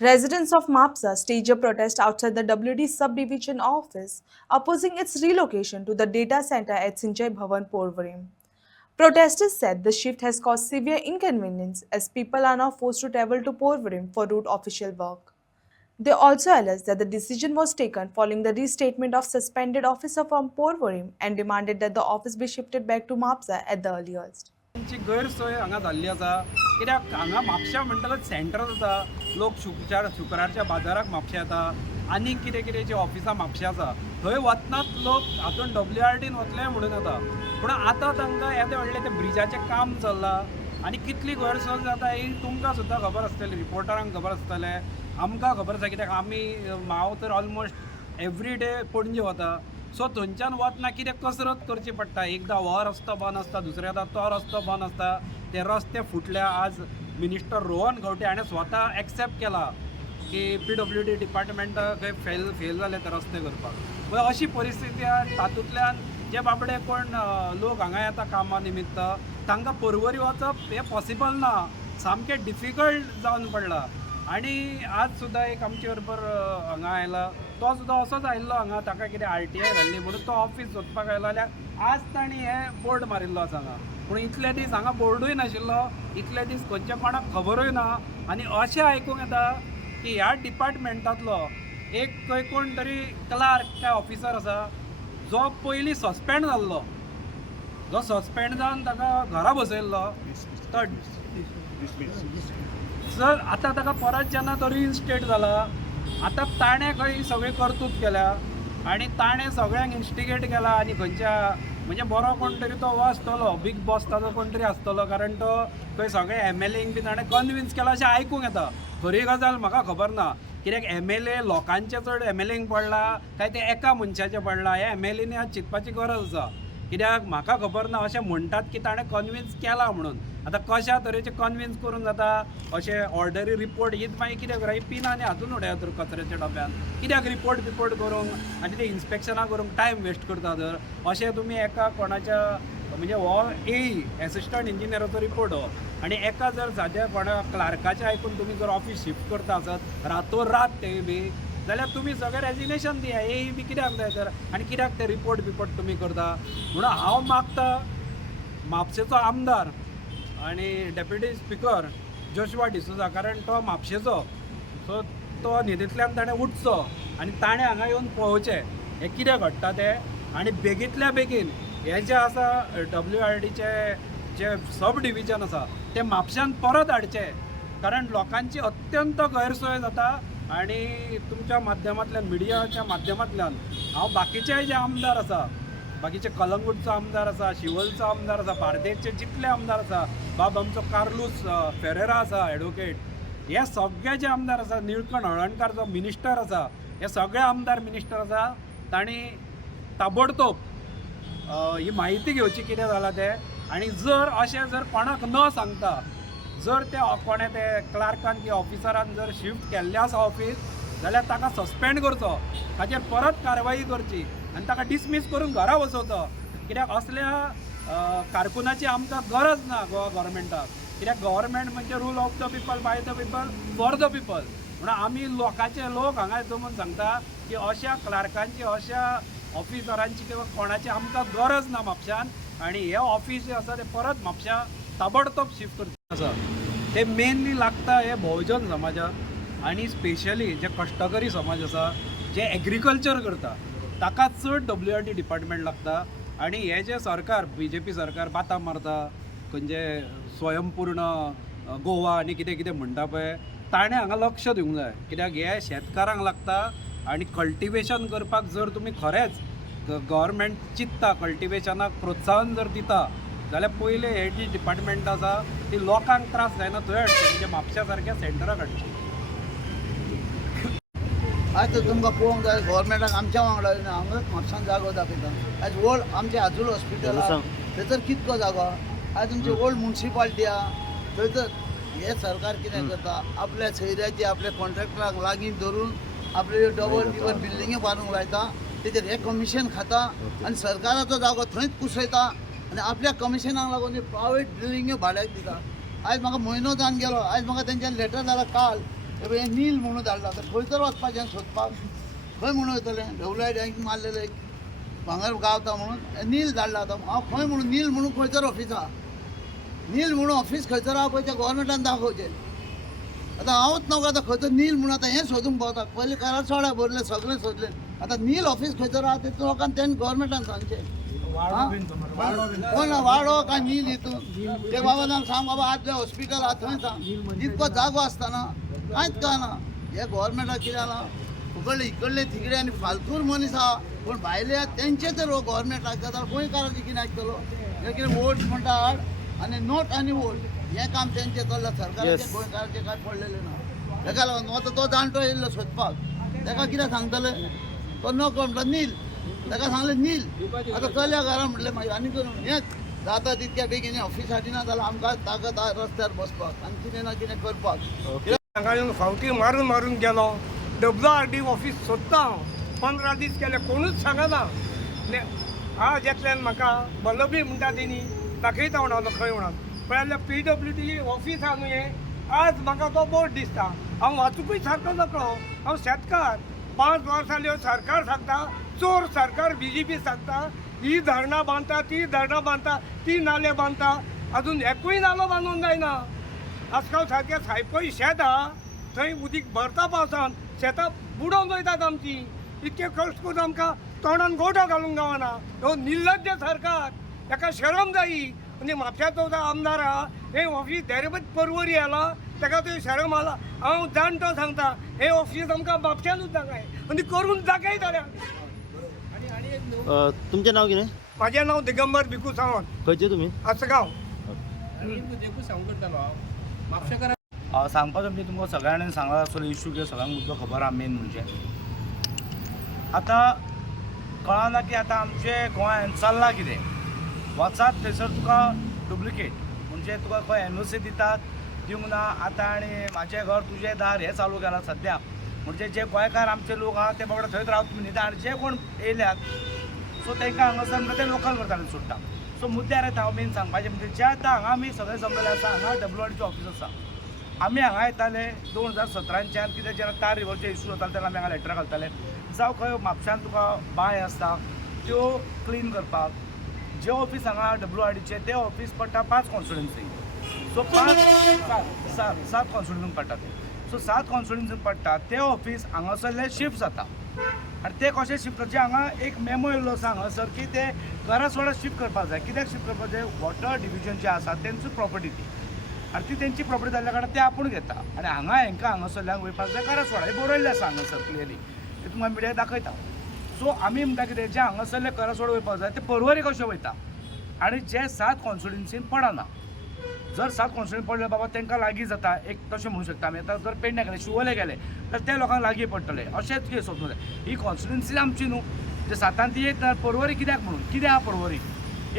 Residents of Mapsa staged a protest outside the WD subdivision office opposing its relocation to the data center at Sinchai Bhavan, Porvorim. Protesters said the shift has caused severe inconvenience as people are now forced to travel to Porvorim for route official work. They also alleged that the decision was taken following the restatement of suspended officer from Porvorim and demanded that the office be shifted back to Mapsa at the earliest. ची गैरसोय हांगा जाल्ली आसा कित्याक हांगा म्हापश्यां म्हणटकच centre आसा लोक शुक्रारच्या बाजाराक म्हापश्यां येता आनी कितें कितें जी ऑफिसां म्हापश्यां आसा थंय वतनाच लोक हातून WRTन वतले म्हणून येता पूण आतां तांकां येदे व्हडलें तें ब्रिजाचें काम चल्लां आनी कितली गैरसोय जाता ही तुमकां सुद्दां खबर आसतली रिपोर्टरांक खबर आसतलें आमकां खबर आसा कित्याक आमी हांव तर ऑलमोस्ट एवरी डे पणजे वता सो थंयच्यान वतना कितें कसरत करची पडटा एकदां हो रस्तो बंद आसता दुसऱ्यादा तो रस्तो बंद आसता ते रस्ते फुटल्या आज मिनिस्टर रोहन खंवटे हाणें स्वता एक्सेप्ट केला की PWD डिपार्टमेंट खंय फेल जाले ते रस्ते करपाक अशी परिस्थिती आसा तातूंतल्यान जे बाबडे कोण लोक हांगा येता कामा निमित्त तांकां पर्वरी वचप हें पॉसिबल ना सामकें डिफिकल्ट जावन पडला आनी आज सुद्दां एक आमचे बरोबर हांगा आयला तो सुद्दां असोच आयिल्लो हांगा ताका कितें RTI घाल्ली म्हणून तो ऑफिस सोदपाक आयलो जाल्यार आज ताणी हें बोर्ड मारिल्लो आसा हांगा पूण इतले दीस हांगा बोर्डूय नाशिल्लो इतले दीस खंयच्या कोणाक खबरूय ना आनी अशें आयकूंक येता की ह्या डिपार्टमेंटांतलो एक खंय कोण तरी क्लार्क काय ऑफिसर आसा जो पयलीं सस्पेंड जाल्लो जो सस्पेंड जावन ताका घरा बसयल्लो तो सर आतां ताका परत जेन्ना तो रिइन्स्टेट जाला आतां ताणें खंय सगळी कर्तूत केल्या आनी ताणें सगळ्यांक इन्स्टिगेट केला आनी खंयच्या म्हणजे बरो कोण तरी तो हो आसतलो बीग बॉस ताजो कोण तरी आसतलो कारण तो खंय सगळे MLAंक बी ताणें कन्विन्स केला अशें आयकूंक येता खरी गजाल म्हाका खबर ना कित्याक MLA लोकांचे चड MLAंक पडला काय ते एका मनशाचे पडला हे MLAंनी आज चिंतपाची गरज आसा कित्याक म्हाका खबर ना अशें म्हणटात की ताणें कन्विन्स केला म्हणून आतां कशा तरेचे कन्विन्स करून जाता अशें ऑर्डरी रिपोर्ट हीच मागीर कित्याक ही पिनांनी हातून उडया तर कचऱ्याच्या डब्यान कित्याक रिपोर्ट करूंक आनी ते इन्स्पेक्शनां करूंक टायम वेस्ट करता तर अशें तुमी एका कोणाच्या म्हणजे हो एसिस्टंट इंजिनियराचो रिपोर्ट हो आनी एका जर साद्या कोणा क्लार्काचें आयकून तुमी जर ऑफिस शिफ्ट करता आसत रातोरात ते बी जाल्यार तुमी सगळें रेजिग्नेशन दिया बी कित्याक जाय तर आनी कित्याक ते रिपोर्ट तुमी करता म्हणून हांव मागता म्हापशेचो आमदार आनी डेप्युटी स्पीकर जोशुआ डिसोजा कारण तो म्हापशेचो सो तो न्हिदेंतल्यान ताणें उठचो आनी ताणें हांगा येवन पळोवचें हें कितें घडटा तें आनी बेगींतल्या बेगीन हें जें आसा WRTचे जे सब डिविजन आसा तें म्हापश्यान परत हाडचें कारण लोकांची अत्यंत गैरसोय जाता आनी तुमच्या माध्यमांतल्यान मिडियाच्या माध्यमांतल्यान हांव बाकीचे जे आमदार आसा बाकीचे कलंगूटचो आमदार आसा शिवलचो आमदार आसा बार्देसचे जितले आमदार आसा बाब आमचो कार्लूस फेरेरा आसा एडवोकेट हे सगळे जे आमदार आसा निळकंठ हळर्णकार जो मिनिस्टर आसा हे सगळे आमदार मिनिस्टर आसा तांणी ताबडतोब ही म्हायती घेवची कितें जालां तें आनी जर अशें जर कोणाक न सांगता जर ते कोणें ते क्लार्कान किंवा ऑफिसरान जर शिफ्ट केल्लें आसा ऑफिस जाल्यार ताका सस्पेंड करचो ताचेर परत कारवाई करची आनी ताका डिसमीस करून घरा वचोवचो कित्याक असल्या कारकुनाची आमकां गरज ना गोवा गव्हर्मेंटाक कित्याक गव्हर्मेंट म्हणजे rule of the people by the people for the people म्हणून आमी लोकांचे लोक हांगा जमून सांगता की अशा क्लार्कांची अशा ऑफिसरांची किंवा कोणाची आमकां गरज ना म्हापश्यान आनी हे ऑफिस जे आसा ते परत म्हापश्यां ताबडतोब शिफ्ट करचे आसा ते मेनली लागता हे बहुजन समाजाक आनी स्पेशली जे कश्टकरी समाज आसा जे एग्रीकल्चर करता ताका चड WRT डिपार्टमेंट लागता आनी हे जे सरकार BJP सरकार बाता मारता खंयचे स्वयंपूर्ण गोवा आनी कितें कितें म्हणटा पळय ताणें हांगा लक्ष दिवंक जाय कित्याक हे शेतकारांक लागता आनी कल्टिवेशन करपाक जर तुमी खरेंच गव्हर्मेंट चिंतता कल्टिवेशनाक प्रोत्साहन जर दिता जाल्यार पयले हे जी डिपार्टमेंट आसा ती लोकांक त्रास जायना थंय हाडची म्हणजे म्हापश्या सारक्या सेंटराक हाडची आज तर तुमकां पळोवंक जाय गव्हर्मेंटाक आमच्या वांगडा हांगाच म्हापशान जागो दाखयता आज ओल्ड आमचें आजूल हॉस्पिटल आसा थंयसर कितको जागो आज तुमची ओल्ड म्युन्सिपाल्टी आहा थंयसर हे सरकार कितें करता आपल्या सैऱ्याची आपल्या कॉन्ट्रॅक्टराक लागीं धरून आपले डबल टिबल बिल्डिंगे बांदूंक लायता तेजेर हे कमिशन खाता आनी सरकाराचो जागो थंयच कुसयता आनी आपल्या कमिशनाक लागून प्रायवेट बिल्डिंगे भाड्याक दिता आयज म्हाका म्हयनो जावन गेलो आयज म्हाका तेंच्यान लेटर जालां काल हे नील म्हणून धाडला आतां खंय तर वचपाचें सोदपाक खंय म्हणून वयतलें ढवळाय डँक मारलेलें भांगर गावता म्हणून नील धाडला आतां हांव खंय म्हणून नील म्हणून खंय तर ऑफिस आहा नील म्हणून ऑफिस खंय तर आहा पळय तें गोवोरमेंटान दाखोवचें आतां हांवच नवो आतां खंय तर नील म्हणून आतां हें सोदूंक पावता पयलीं कारार सोडा भरलें सगळें सोदलें आतां नील ऑफिस खंय तर आहा तें लोकांक तेणी गोवोरमेंटान सांगचें कोण वाडो काय नील हितून ते बाबा तांकां सांग बाबा आज जे हॉस्पिटल आहा थंय सांग इतको जागो आसतना कांयच कळना हे गोवोरमेंटाक कितें जालां फुकटले इकडले तिकडे आनी फालतूर मनीस आहा पूण भायले आहा तेंचे तर गोवोरमेंट लागता जाल्यार गोंयकारांचे कितें आयकतलो हे कितें वोट म्हणटा हाड आनी नोट आनी वोट हें काम तेंचें चल्लां सरकाराचें गोंयकाराचें कांय पडलेलें ना तेका लागून आतां तो जाणटो येयल्लो सोदपाक तेका कितें सांगतले तो नको म्हणटा नील ताका सांगलें नील आतां चल्या घरा म्हटलें मागीर आनी करून हेंच जाता तितक्या बेगीन ऑफिस हाडिना जाल्यार आमकां ताकद आहा रस्त्यार बसपाक आनी कितें ना कितें करपाक हांगा फावटी मारून मारून गेलो WRD ऑफिस सोदता हांव 15 दीस केले कोणूच सांगना आज येतल्यान म्हाका बल्लभी म्हणटा तेणी दाखयता म्हणून खंय म्हणून पळयल्यार PWD ऑफिस आहा न्हू हें आज म्हाका तो बोर्ड दिसता हांव वाचूंकूय सारको नकळो हांव शेतकार 5 वर्सां ह्यो सरकार सांगता चोर सरकार BJP सांगता ही धरणां बांदता ती धरणां बांदता ती नाले बांदता अजून एकूय नालो बांदूंक जायना आजकाल सारकें सायपय शेत आहा थंय उदीक भरता पावसान शेतां बुडोवन वयतात आमची इतके कश्ट करून आमकां तोंडान गोठो घालूंक गावना ह्यो निर्लज्ज सरकार ताका शरम जायी म्हणजे म्हापशाचो जो आमदार आहा हे ऑफिस डेरेबत परवरी आला ताका तो शरम आला हांव जाणटो सांगता हे ऑफिस आमकां म्हापशानूच दाखय आनी करून दाखय जाल्यार तुमचें नांव कितें म्हाजें नांव दिगंबर भिकू सावंत खंयचे तुमी आसगांव सांगपाचो म्हणजे तुमकां सगळ्यांनी सांगला आसतलो इश्यू कितें सगळ्यांक मुद्दो खबर आहा मेन म्हणजे आतां कळना की आतां आमचे गोंयान चल्लां कितें वचात थंयसर तुका डुप्लिकेट म्हणजे तुका खंय NOC दितात दिवंक ना आतां आनी म्हाजें घर तुजें दार हें चालू केलां सद्या म्हणजे जे गोंयकार आमचे लोक आहा ते बाबडे थंयच रावता न्हिता आनी जे कोण येयल्यात सो तांकां हांगासर म्हणटा ते लोकल करताले सुट्टा सो मुद्द्यार येता हांव मेन सांगपाचें म्हणजे जे आतां हांगा आमी सगळे जमलेले आसा हांगा WRDचें ऑफिस आसा आमी हांगा येताले 2017च्यान कितें जेन्ना तार रिवरचे इश्यू जाताले तेन्ना आमी हांगा लेटर घालताले जावं खंय म्हापशान तुका बांय आसता त्यो क्लीन करपाक जे ऑफिस हांगा WRDचे ते ऑफिस पडटा 5 कॉन्स्टिट्युएन्सी सो 7 कॉन्स्टिट्युएन्सीन पडटा ते सो 7 कॉन्स्टिट्युएन्सीन पडटा ते ऑफिस हांगासरले शिफ्ट जाता आनी ते कशें शिफ्ट करचे हांगा एक मेमो येयल्लो आसा हांगासर की ते करासवाडा शिफ्ट करपाक जाय कित्याक शिफ्ट करपाक जाय वॉटर डिविजन जे आसा तेंची प्रॉपर्टी ती आनी ती तेंची प्रॉपर्टी जाल्ल्या कारणान ते आपूण घेता आनी हांगा हांकां हांगासरल्यांक वयपाक जाय करासवाडा हे बरयल्लें आसा हांगासर क्लियरली ते तुमकां मिडिया दाखयता सो आमी म्हणटा कितें जे हांगासरले करासवाडा वयपाक जाय ते परवरी कशें वयता आनी जे 7 कॉन्स्टिट्युएन्सीन पडना जर 7 कॉन्स्टिट्युएन्सी पडले बाबा तांकां लागीं जाता एक तशें म्हणूं शकता आमी आतां जर पेडण्या गेले शिवोले गेले तर ते लोकांक लागीं पडटले अशेंच केस वचूंक जाय ही कॉन्स्टिट्युएन्सी आमची न्हू जे 7 ती येत परवरी कित्याक म्हणून कितें आहा परवरी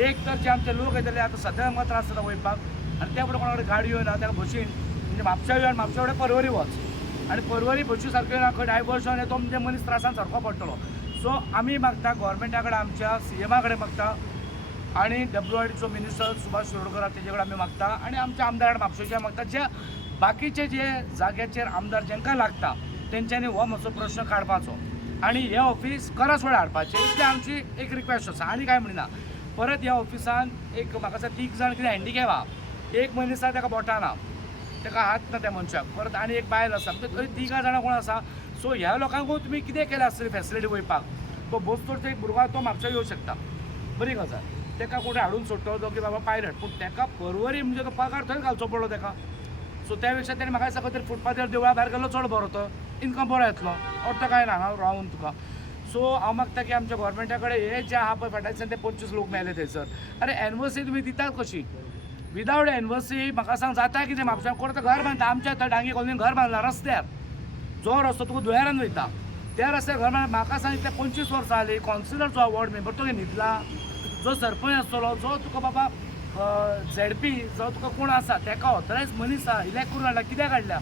एक तर जे आमचे लोक येतले आतां सद्या आमकां त्रास जाता वयपाक आनी त्या फुडें कोणा कडेन गाडयो येना त्या बशीन म्हणजे म्हापशा येवन म्हापशा कडेन परवरी वच आनी परवरी बशी सारक्यो येना खंय डायवर्शन येतो म्हणजे मनीस त्रासान सारको पडटलो सो आमी मागता गोवोरमेंटा कडेन आमच्या CMा कडेन मागता आनी WRDचो मिनिस्टर सुभाष शिरोडकर तेजे कडेन आमी मागता आनी आमच्या आमदार म्हापशेच्या मागता जे बाकीचे जे जाग्याचेर आमदार जांकां लागता तेंच्यांनी हो मातसो प्रश्न काडपाचो आनी हे ऑफिस करासवाडा हाडपाचें इतली आमची एक रिक्वेस्ट आसा आनी कांय म्हणना परत ह्या ऑफिसान एक म्हाका दिसता 3 जाण कितें हँडिकॅप आहा एक मनीस आसा ताका बोटां ना ताका हात ना त्या मनशाक परत आनी एक बायल आसा थंय 3 जाणां कोण आसा सो ह्या लोकांकूय तुमी कितें केलें आसतली फॅसिलिटी वयपाक तो बोस्तोर एक भुरगो तो म्हापशा येवं शकता बरी गजाल ताका कोणी हाडून सोडटलो तो की बाबा पायलट पूण ताका परवरी म्हणजे तो पगार थंय घालचो पडलो ताका सो त्या पेक्षा ताणें म्हाका दिसता खंय तरी फुटपाथार देवळा भायर गेलो चड बरो तो इनकम बरो येतलो अर्थ कांय ना हांगा रावून तुका सो हांव मागता की आमच्या गोवोरमेंटा कडेन हे जे आहा पळय फाटल्या दिसांनी ते 25 लोक मेले थंयसर अरे NOC तुमी दितात कशी विदावट NOC म्हाका सांग जाता कितें म्हापशां कोण तर घर बांदता आमच्या थंय डांगी कॉलनीन घर बांदलां रस्त्यार जो रस्तो तुका दुयेरान वयता त्या रस्त्यार घर बांदला म्हाका सांग इतले 25 वर्सां जालीं कॉन्सिलरचो वॉर्ड मेंबर तो न्हिदला जो सरपंच आसतलो जो तुका बाबा ZP जो तुका कोण आसा ताका ऑथरायज मनीस आहा इलेक्ट करून हाडला कित्याक हाडल्या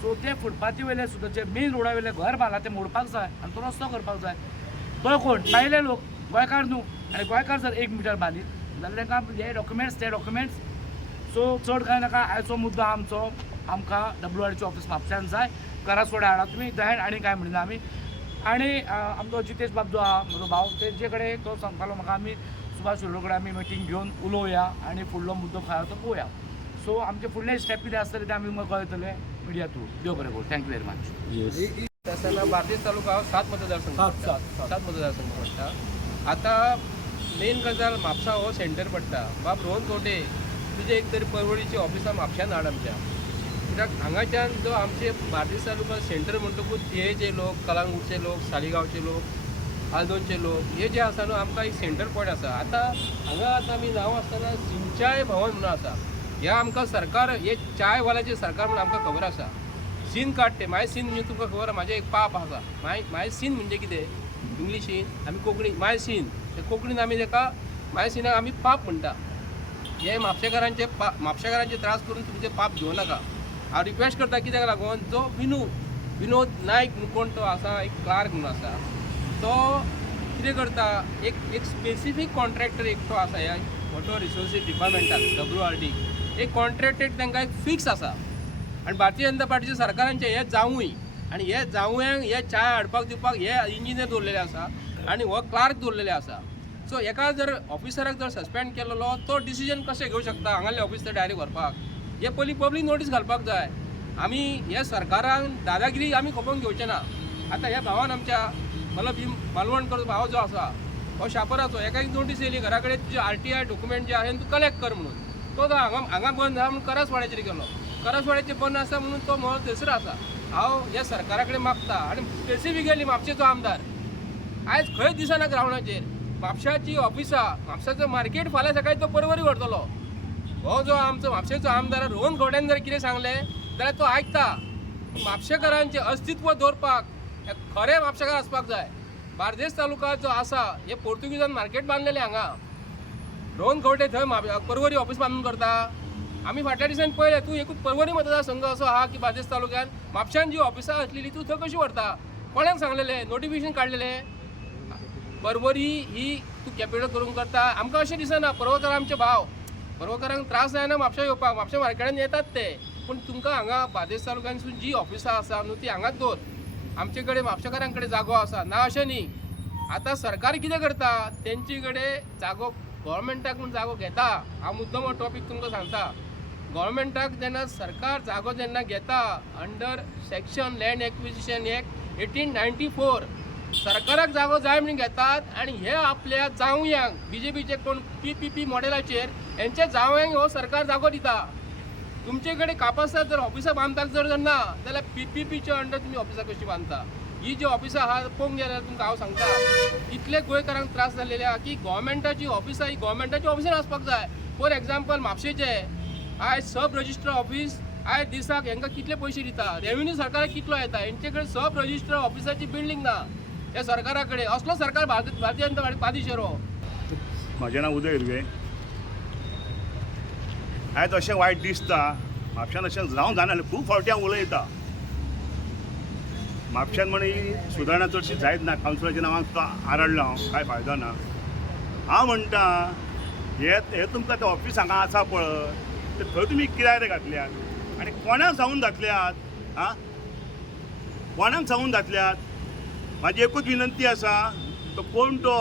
सो ते फुटपाथी वयले सुद्दां जे मेन रोडा वयले घर बांदला ते मोडपाक जाय आनी तो रस्तो करपाक जाय तो कोण भायले लोक गोंयकार न्हू आनी गोंयकार जर 1 मिटर बांदीत जाल्यार तांकां हे डॉक्युमेंट्स ते डॉक्युमेंट्स सो चड कांय नाका आयचो मुद्दो आमचो आमकां WRDचो ऑफिस म्हापशान जाय, करासवाड्या हाडा तुमी जाय आनी काय म्हणना आमी. आनी आमचो जितेश बाब जो आहा म्हजो भाव तेजे कडेन तो सांगतालो म्हाका आमी सुभाष शिरोडकर कडेन आमी मिटींग घेवन उलोवया आनी फुडलो मुद्दो खंय आसा तो पळोवया. सो आमचे फुडले स्टेप कितें आसतले ते आमी तुमकां कळयतले मिडिया थ्रू. देव बरें करूं. Thank you very much. त्याला बार्देस तालुका सात मतदारसंघ सात मतदारसंघ पडटा. आता मेन गजाल म्हापसा हो सेंटर पडटा. बाब रोहन कवटे तुजे एक तरी परवडीची ऑफिसां म्हापशान हाड आमच्या. कित्याक हांगाच्यान जो आमचे बार्देस तालुका सेंटर म्हणटकूच हे जे लोक कलांगूटचे लोक, सालिगांवचे लोक, आल्दोनचे लोक हे जे आसा न्हू आमकां एक सेंटर पॉयंट आसा. आतां हांगा आतां आमी नांव आसतना सिंचाय भवन म्हणून आसा. हे आमकां सरकार हे चायवाल्याचें सरकार म्हणून आमकां खबर आसा. सीन काडटे माय सीन म्हणजे तुमकां खबर आसा म्हाजें एक पाप आसा. माय सीन म्हणजे कितें इंग्लिशीन आमी कोंकणी माय सीन कोंकणीन आमी ताका माय सीनाक आमी पाप म्हणटा. हे म्हापशेकारांचे त्रास करून तुमचे पाप घेवं नाका. हांव रिक्वेस्ट करता कित्याक लागून जो विनोद नायक म्हणून कोण तो आसा एक क्लार्क म्हणून आसा तो कितें करता एक स्पेसिफीक कॉन्ट्रॅक्टर एकटो आसा ह्या वॉटर रिसोर्सीस डिपार्टमेंटाक WRD. एक कॉन्ट्रॅक्टेड तांकां एक फिक्स आसा. आनी भारतीय जनता पार्टीच्या सरकारांचे हे जावूय आनी हे जावयांक हे चाय हाडपाक दिवपाक हे इंजिनियर दवरलेले आसा आनी हो क्लार्क दवरलेले आसा. सो एका जर ऑफिसराक जर सस्पेंड केलेलो तो डिसिजन कशें घेवं शकता हांगाले ऑफिसर डायरेक्ट व्हरपाक. हे पयलीं पब्लीक नोटीस घालपाक जाय. आमी हे सरकारान दादागिरी आमी खपोवन घेवचें ना. आतां ह्या भावान आमच्या मालवणकर भाव जो आसा हो शापराचो एका एक नोटीस येयली घरा कडेन तुजे RTI डॉक्युमेंट जे आसा तूं कलेक्ट कर म्हणून. तो हांगा बंद आहा म्हणून करासवाड्याचेर गेलो. करासवाड्याचेर बंद आसा म्हणून तो म्हजो थंयसर आसा. हांव ह्या सरकारा कडेन मागता आनी स्पेसिफिकली म्हापशेचो आमदार आयज खंय दिसना ग्रावंडाचेर. म्हापशाची ऑफिसां म्हापशाचो मार्केट फाल्यां सकाळी तो परवरी व्हरतलो. हो जो आमचो म्हापशेचो आमदार रोहन कवट्यान जर कितें सांगलें जाल्यार तो आयकता. म्हापशेकारांचें अस्तित्व दवरपाक हे खरे म्हापशेकार आसपाक जाय. बार्देस तालुका जो आसा हे पोर्तुगीजान मार्केट बांदलेलें हांगा. रोहन कवटे थंय परवरी ऑफीस बांदून करता. आमी फाटल्या दिसांनी पळयलें तूं एकूच परवरी मतदारसंघ असो आहा की बार्देस तालुक्यान म्हापशान जी ऑफिसां आसलेली तूं थंय कशी व्हरता. कोणाक सांगलेलें नोटिफिकेशन काडलेलें. परवरी ही तूं कॅपिटल करून करता. आमकां अशें दिसना पर्वकार आमचे भाव पर्वकारांक त्रास जायना म्हापशा येवपाक. म्हापशा मार्केटान येतात ते पूण तुमकां हांगा बार्देस तालुक्यानसून जी ऑफिसां आसा न्हू ती हांगाच दवर. आमचे कडेन म्हापशेकारां कडेन जागो आसा ना अशें न्ही. आतां सरकार कितें करता तेंचे कडेन जागो गव्हर्मेंटाक म्हूण जागो घेता. हांव मुद्दम हो टॉपीक तुमकां सांगता. गव्हर्मेंटाक जेन्ना सरकार जागो जेन्ना घेता under section land acquisition act 1894 सरकाराक जागो जाय म्हणून घेतात आनी हे आपल्या जावयांक BJPचे कोण PPP मॉडेलाचेर हेंचे जावयांक हो सरकार जागो दिता. तुमचे कडेन कापासात जर ऑफिसां बांदपाक जर ना जाल्यार PPPच्या अंडर तुमी ऑफिसां कशी बांदता. ही जी ऑफिसां आहा पळोवंक गेल्यार तुमकां हांव सांगता इतले गोंयकारांक त्रास जाल्लेले आहा की गव्हर्मेंटाची ऑफिसां ही गव्हर्मेंटाच्या ऑफिसान आसपाक जाय. फॉर एग्जाम्पल म्हापशेचे आयज सब रजिस्टर ऑफिस आयज दिसाक हांकां कितले पयशे दिता. रेव्हेन्यू सरकाराक कितलो येता. हेंचे कडेन सब रजिस्टर ऑफिसाची बिल्डींग ना. हे सरकारा कडेन असलो सरकार भारतीय जनता पार्टी पादेशेरो. म्हजें नांव उदय हिरवे. आयज अशें वायट दिसता म्हापशान अशें जावं जाना खूब फावटी हांव उलयता. म्हापशान म्हण ही सुदारणा चडशी जायत ना. कावन्सिलराच्या नांवान तुका आरडलो हांव कांय फायदो ना. हांव म्हणटा हे तुमकां तें ऑफीस हांगा आसा पळय ते थंय तुमी किराय रे घातल्यात आनी कोणाक सांगून घातल्यात. कोणाक सांगून घातल्यात. म्हाजी एकूच विनंती आसा तो कोण तो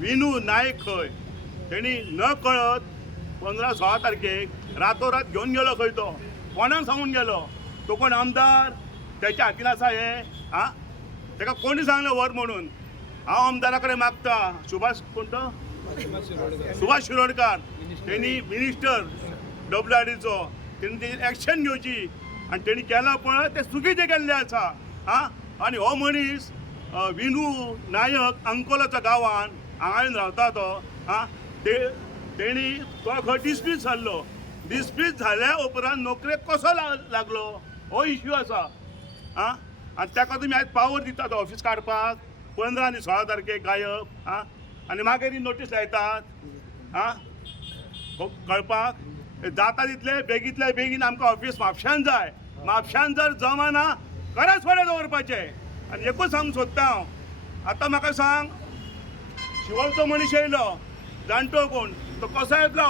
विनू नायक खंय तेणी न कळत 15-16 तारखेक रातोरात घेवन गेलो खंय तो. कोणाक सांगून गेलो. तो कोण आमदार त्याच्या हातीन आसा हे. ताका कोणी सांगलें व्हर म्हणून. हांव आमदारा कडेन मागता सुभाष कोण तो सुभाष शिरोडकार तेणी मिनिस्टर WRDचो तेणी तेजी एक्शन घेवची आनी तेणी केला पळय तें चुकीचें केल्लें आसा. आनी हो मनीस विनू नायक अंकोलाच्या गांवान हांगा रावता तो. तेणी तो खंय डिसमीस जाल्लो. डिसमीस जाल्या उपरांत नोकरेक कसो लागलो हो इश्यू आसा. आनी ताका तुमी आयज पावर दितात ऑफीस काडपाक 15 आनी 16 तारखेक गायब. आनी मागीर नोटीस लायतात कळपाक जाता तितले बेगींतल्या बेगीन आमकां ऑफीस म्हापशान जाय. म्हापशान जर जमाना करासवाड्यार दवरपाचें. आनी एकूच सांगूंक सोदता हांव आतां म्हाका सांग शिवोलचो मनीस येयलो जाणटो कोण तो कसो येतलो.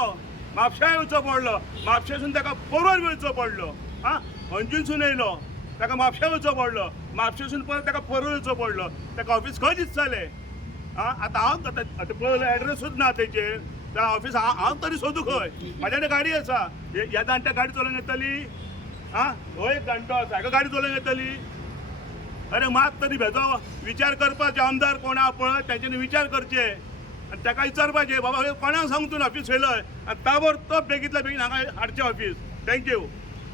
म्हापशा येवचो पडलो. म्हापशेसून ताका परवर वयचो पडलो. हां अंजूनसून येयलो ताका म्हापशा वचचो पडलो म्हापशेसून परत ताका परळ वचचो पडलो ताका ऑफिस खंय दिसतालें आं आतां हांव आतां पळयलो एड्रेसूच ना तेचेर जाल्यार ऑफिस हांव तरी सोदूं खंय म्हाज्या कडेन गाडी आसा ह्या जाणट्या गाडी चलोवंक येतली आं हो एक जाणटो आसा हाका गाडी चलोवंक येतली अरे मात तरी भेजो विचार करपाचे आमदार कोण आहा पळय तेंच्यांनी विचार करचे आनी ताका विचारपाचें बाबा कोणाक सांग तूं ऑफिस येयलय आनी ताबडतोब बेगींतल्या बेगीन हांगा हाडचें ऑफिस थँक्यू